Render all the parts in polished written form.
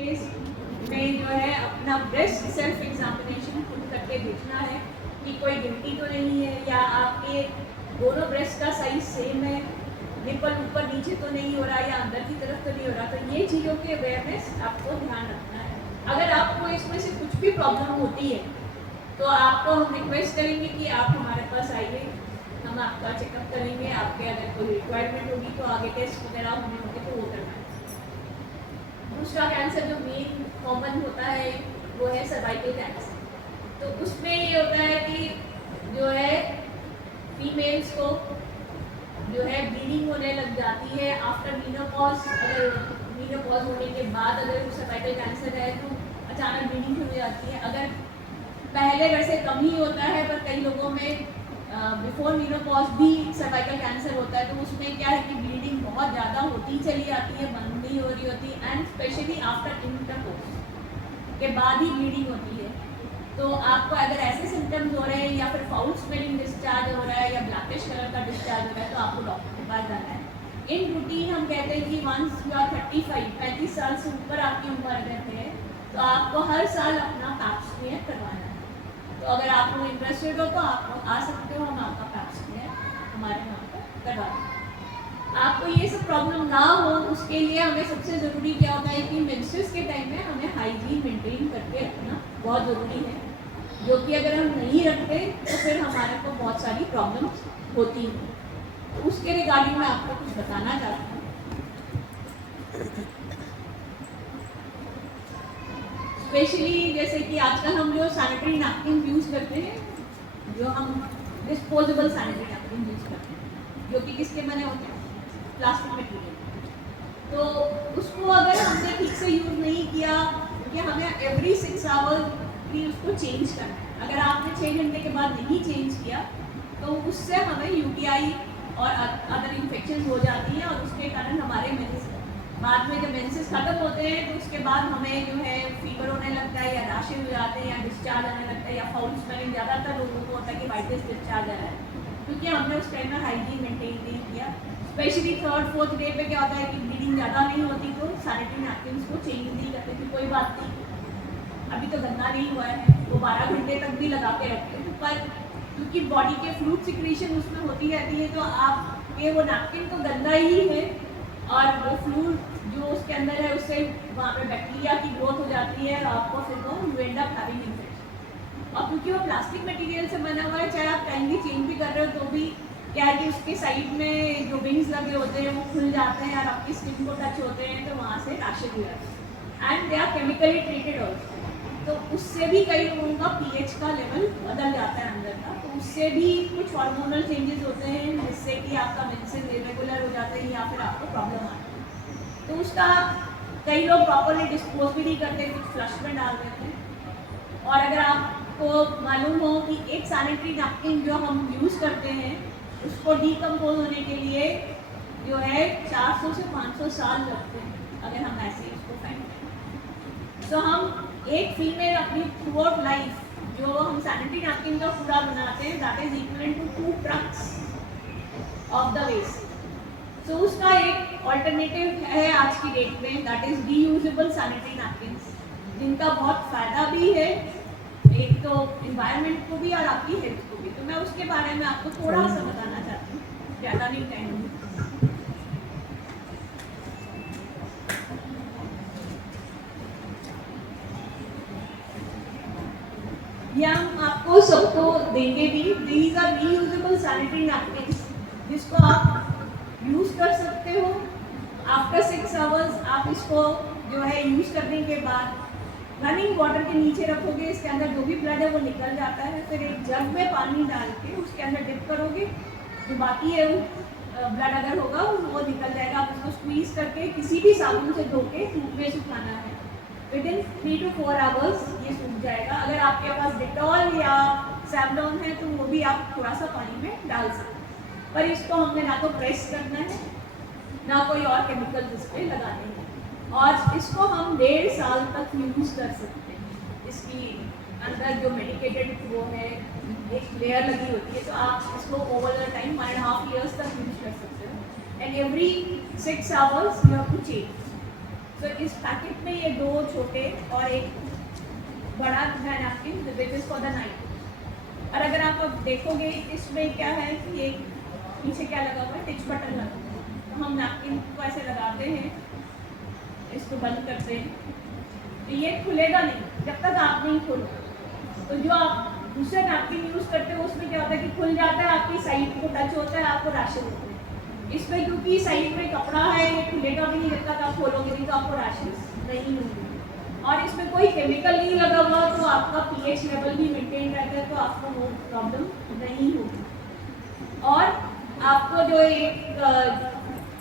में जो है अपना ब्रेस्ट सेल्फ एग्जामिनेशन खुद करके देखना है कि कोई गिल्टी तो नहीं है, या आपके दोनों ब्रेस्ट का साइज सेम है, निपल ऊपर नीचे तो नहीं हो रहा, या अंदर की तरफ तो नहीं हो रहा। तो ये चीज़ों की अवेयरनेस आपको ध्यान रखना है। अगर आपको इसमें से कुछ भी प्रॉब्लम होती है तो आपको हम रिक्वेस्ट करेंगे कि आप हमारे पास आइए, हम आपका चेकअप करेंगे। आपके अगर कोई रिक्वायरमेंट होगी तो आगे टेस्ट वगैरह होने होंगे तो वो करवाएं। दूसरा कैंसर जो मेन कॉमन होता है वो है सर्वाइकल कैंसर। तो उसमें ये होता है कि जो है फीमेल्स को जो है ब्लीडिंग होने लग जाती है आफ्टर मीनोपॉज। अगर मीनोपॉज होने के बाद अगर सर्वाइकल कैंसर है तो अचानक ब्लीडिंग हो जाती है। अगर पहले वैसे कम ही होता है, पर कई लोगों में बिफोर मीनोपॉज भी सर्वाइकल कैंसर होता है। तो उसमें क्या है कि ब्लीडिंग बहुत ज़्यादा होती चली जाती है, बंद नहीं हो रही होती, एंड स्पेशली आफ्टर इंटरकोर्स के बाद ही ब्लीडिंग होती है। तो आपको अगर ऐसे सिम्टम्स हो रहे हैं या फिर फाउल स्मेलिंग डिस्चार्ज हो रहा है या ब्लैकिश कलर का डिस्चार्ज हो रहा है तो आपको डॉक्टर के पास जाना है। इन रूटीन हम कहते हैं कि वंस यू आर 35 साल से ऊपर आपकी उम्र रहते हैं तो आपको हर साल अपना पैप स्मीयर करवाना है। तो अगर आप लोग इंटरेस्टेड हो तो आप आ सकते हो, हम आपका पैप स्मीयर हमारे यहाँ पर करवा दें। आपको ये सब प्रॉब्लम ना हो उसके लिए हमें सबसे ज़रूरी क्या होता है कि मेंस्ट्रुअस के टाइम में हमें हाइजीन मेंटेन करके रखना बहुत ज़रूरी है, जो कि अगर हम नहीं रखते तो फिर हमारे को बहुत सारी प्रॉब्लम्स होती हैं। तो उसके रिगार्डिंग मैं आपको कुछ बताना चाहती हूँ। स्पेशली जैसे कि आजकल हम जो सैनिटरी नैपकिन यूज़ करते हैं, जो हम डिस्पोजेबल सैनिटरी नैपकिन यूज़ करते हैं, जो कि किसके बने होते हैं, प्लास्टिक मटेरियल। तो उसको अगर हमने ठीक से यूज़ नहीं किया, क्योंकि हमें एवरी 6 आवर भी उसको चेंज करना है। अगर आपने 6 घंटे के बाद नहीं चेंज किया तो उससे हमें यूटीआई और अदर इन्फेक्शन हो जाती है, और उसके कारण हमारे बाद में जब मेंसेस खत्म होते हैं तो उसके बाद हमें जो है फीवर होने लगता है, या रैशेज हो जाते हैं, या डिस्चार्ज आने लगता है, या फाउल स्मेलिंग। ज़्यादातर लोगों को होता है कि वाइटस डिस्चार्ज आ रहा है, क्योंकि हमने उस टाइम में हाइजीन मेंटेन नहीं किया। स्पेशली 3rd-4th डे पे क्या होता है कि ब्लीडिंग ज़्यादा नहीं होती तो सैनिटरी नैपकिन्स को चेंज नहीं करते कि कोई बात नहीं, अभी तो गंदा नहीं हुआ है, वो 12 घंटे तक भी लगा के रखते हैं। पर क्योंकि बॉडी के फ्लूइड सिक्रीशन उसमें होती रहती है तो आपके वो नैपकिन तो गंदा ही है, और वो फ्लूइड जो उसके अंदर है उससे वहाँ पे बैक्टीरिया की ग्रोथ हो जाती है, और आपको फिर वो you and up having infection. और क्योंकि वो प्लास्टिक मटेरियल से बना हुआ है, चाहे आप काइंडली चेंज भी कर रहे हो तो भी क्या है कि उसके साइड में जो विंग्स लगे होते हैं वो खुल जाते हैं और आपकी स्किन को टच होते हैं तो वहाँ से रैशेज हो जाते हैं, and they are chemically treated also. तो उससे भी कई लोगों का पीएच का लेवल बदल जाता है अंदर का, तो उससे भी कुछ हार्मोनल चेंजेस होते हैं जिससे कि आपका मेंसेस इरेगुलर हो जाते हैं या फिर आपको प्रॉब्लम आती है। तो उसका कई लोग प्रॉपरली डिस्पोज भी नहीं करते, कुछ फ्लश में डाल देते हैं। और अगर आपको मालूम हो कि एक सैनिटरी नैपकिन जो हम यूज़ करते हैं उसको डीकम्पोज होने के लिए जो है 400 से 500 साल लगते हैं अगर हम ऐसे ही उसको फेंकते। तो हम एक फीमेल अपनी थ्रू आउट लाइफ जो हम सैनिटरी नैपकिन का पूरा बनाते हैं that is equivalent to 2 trucks of the waste. तो उसका एक ऑल्टरनेटिव है आज की डेट में, that is reusable sanitary napkins, जिनका बहुत फ़ायदा भी है एक तो इन्वायरमेंट को भी और आपकी हेल्थ को भी। तो मैं उसके बारे में आपको थोड़ा सा बताना चाहती हूँ, ज़्यादा नहीं टाइम। ये हम आपको सबको देंगे भी। These are reusable sanitary napkins जिसको आप यूज़ कर सकते हो। आफ्टर 6 आवर्स आप इसको जो है यूज़ करने के बाद रनिंग वाटर के नीचे रखोगे, इसके अंदर जो भी ब्लड है वो निकल जाता है। फिर एक जग में पानी डाल के उसके अंदर डिप करोगे, जो बाकी है ब्लड अगर होगा वो निकल जाएगा। आप उसको स्क्वीज़ करके किसी भी साबुन से धो के धूप में सुखाना है। विदिन 3 to 4 आवर्स ये सूख जाएगा। अगर आपके पास डिटॉल या सैवलॉन है तो वो भी आप थोड़ा सा पानी में डाल सकते हैं, पर इसको हमने ना तो प्रेस करना है ना कोई और केमिकल इस पर लगाने हैं, और इसको हम 1.5 साल तक यूज़ कर सकते हैं। इसकी अंदर जो मेडिकेटेड वो है एक लेयर लगी होती है, तो आप इसको ओवर द टाइम 1.5 years तक यूज़ कर सकते हो। And every 6 hours you have to change. तो इस पैकेट में ये 2 छोटे और एक बड़ा है napkin which is for the night. और अगर आप अब देखोगे इसमें क्या है कि ये पीछे क्या लगा हुआ है, टिच बटन लगा हुआ है। तो हम नैपकिन को ऐसे लगाते हैं, इसको बंद करते हैं, तो ये खुलेगा नहीं जब तक आप नहीं खोलो। तो जो आप दूसरे नैपकिन यूज़ करते हो उसमें क्या होता है कि खुल जाता है, आपकी साइड को टच होता है, आपको रैशेज होते हैं। इसमें क्योंकि साइड में कपड़ा है, ये खुलेगा भी नहीं जब तक आप खोलोगे नहीं, तो आपको रैशेज नहीं होंगे। और इसमें कोई केमिकल नहीं लगा हुआ, तो आपका पीएच लेवल भी मेंटेन रहता है, तो आपको वो प्रॉब्लम नहीं होगी। और आपको जो एक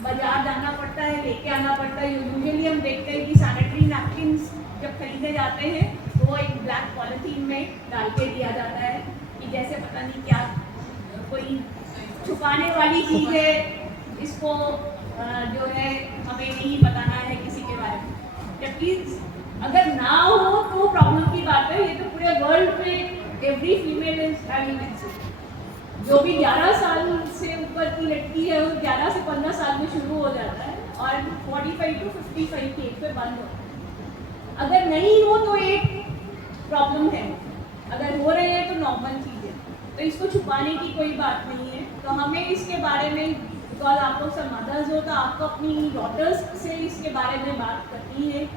बाजार जाना पड़ता है, लेके आना पड़ता है, यूजुअली हम देखते हैं कि सैनिटरी नैपकिन्स जब खरीदे जाते हैं तो वो एक ब्लैक पॉलिथीन में डाल के दिया जाता है कि जैसे पता नहीं क्या कोई छुपाने वाली चीज़ है, इसको जो है हमें नहीं बताना है किसी के बारे में। जबकि अगर ना हो तो प्रॉब्लम की बात है। ये तो पूरे वर्ल्ड में every female is having menses. जो भी 11 साल से ऊपर की लड़की है वो 11 से 15 साल में शुरू हो जाता है और 45 to 55 की एज पे बंद होता है। अगर नहीं हो तो एक प्रॉब्लम है, अगर हो रहे हैं तो नॉर्मल चीज़ है, तो इसको छुपाने की कोई बात नहीं है। तो हमें इसके बारे में, बिकॉज आप लोग सब मदर्स हो, तो आपको अपनी डॉटर्स से इसके बारे में बात करनी है,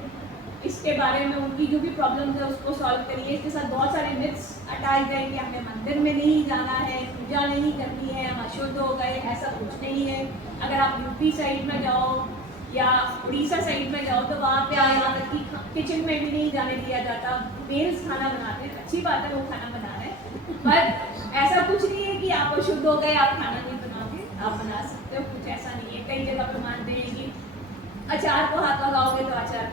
इसके बारे में उनकी जो भी प्रॉब्लम्स है उसको सॉल्व करिए। इसके साथ बहुत सारे मिथ्स अटैच है कि हमें मंदिर में नहीं जाना है, पूजा नहीं करनी है, हम अशुद्ध हो गए, ऐसा कुछ नहीं है। अगर आप यूपी साइड में जाओ या उड़ीसा साइड में जाओ तो वहाँ पे यहाँ तक कि किचन में भी नहीं जाने दिया जाता। मेल्स खाना बनाते हैं, अच्छी बात है वो खाना बना रहे हैं, पर ऐसा कुछ नहीं है कि आप अशुद्ध हो गए आप खाना नहीं बनाओगे, आप बना सकते हो, कुछ ऐसा नहीं है। कई जगह पे मानते हैं कि अचार को हाथ लगाओगे तो अचार